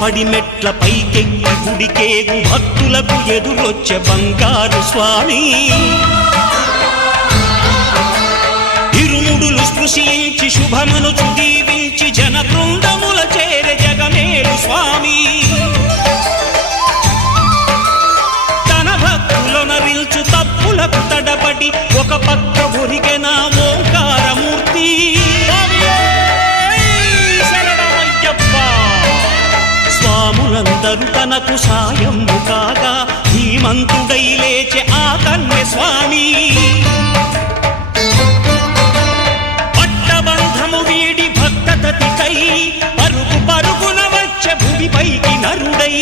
పడిమెట్ల పైకెక్కి గుడికేగు భక్తులకు ఎదురొచ్చే బంగారు స్వామి ఇరుముడులు స్పృశించి శుభమనుచు దీవించి జన బృందముల చేరే జగమేలు స్వామి తన భక్తులొనరిల్చు తప్పులకు తడబడి ఒక పక్క ఒరిగెన ఓంకారమూర్తి స్వాములందరూ తనకు సాయము కాగా ధీమంతుడై లేచే ఆ కన్య స్వామి పట్టబంధము వీడి భక్తతతికై పరుగు పరుగున వచ్చే భూమిపైకి నరుడై